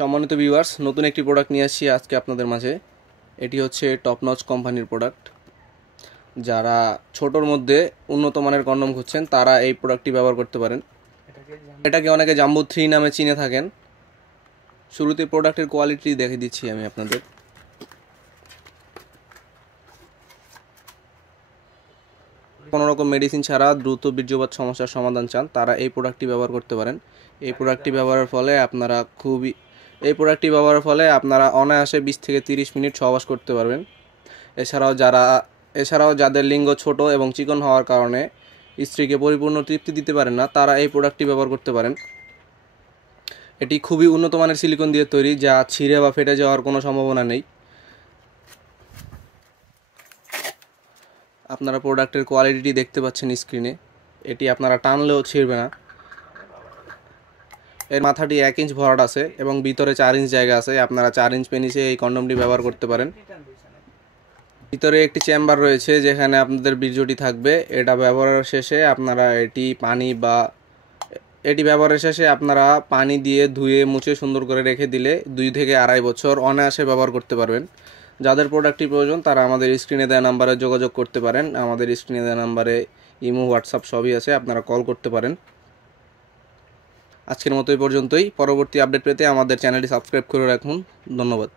সম্মানিত ভিউয়ার্স, নতুন একটি প্রোডাক্ট নিয়ে আসছি আজকে আপনাদের মাঝে। এটি হচ্ছে টপ নচ কোম্পানির প্রোডাক্ট। যারা ছোটোর মধ্যে উন্নত মানের কন্ডম খুঁজছেন তারা এই প্রোডাক্টটি ব্যবহার করতে পারেন। এটাকে অনেকে জাম্বো 3 নামে চিনে থাকেন। শুরুতে প্রোডাক্টের কোয়ালিটি দেখে দিচ্ছি আমি আপনাদের। কোনো রকম মেডিসিন ছাড়া দ্রুত বীর্যপাত সমস্যার সমাধান চান তারা এই প্রোডাক্টটি ব্যবহার করতে পারেন। এই প্রোডাক্টটি ব্যবহারের ফলে আপনারা অনায়াসে 20 থেকে 30 মিনিট সহবাস করতে পারবেন। এছাড়াও যাদের লিঙ্গ ছোট এবং চিকন হওয়ার কারণে স্ত্রীকে পরিপূর্ণ তৃপ্তি দিতে পারেন না তারা এই প্রোডাক্টটি ব্যবহার করতে পারেন। এটি খুবই উন্নত মানের সিলিকন দিয়ে তৈরি, যা ছিঁড়ে বা ফেটে যাওয়ার কোনো সম্ভাবনা নেই। আপনারা প্রোডাক্টের কোয়ালিটি দেখতে পাচ্ছেন স্ক্রিনে। এটি আপনারা টানলেও ছিঁড়বে না। এর মাথাটি 1 ইঞ্চ ভরাট আছে এবং ভিতরে 4 ইঞ্চ জায়গা আছে। আপনারা 4 ইঞ্চ পেনিসে এই কন্ডমটি ব্যবহার করতে পারেন। ভিতরে একটি চেম্বার রয়েছে যেখানে আপনাদের বীর্যটি থাকবে। এটা ব্যবহারের শেষে আপনারা পানি দিয়ে ধুয়ে মুছে সুন্দর করে রেখে দিলে 2 থেকে 2.5 বছর অনায়াসে ব্যবহার করতে পারবেন। যাদের প্রোডাক্টটি প্রয়োজন তারা আমাদের স্ক্রিনে দেওয়া নাম্বারে যোগাযোগ করতে পারেন। আমাদের স্ক্রিনে দেওয়া নাম্বারে ইমো, হোয়াটসঅ্যাপ সবই আছে, আপনারা কল করতে পারেন। আজকের মতো এই পর্যন্তই। পরবর্তী আপডেট পেতে আমাদের চ্যানেলটি সাবস্ক্রাইব করে রাখুন। ধন্যবাদ।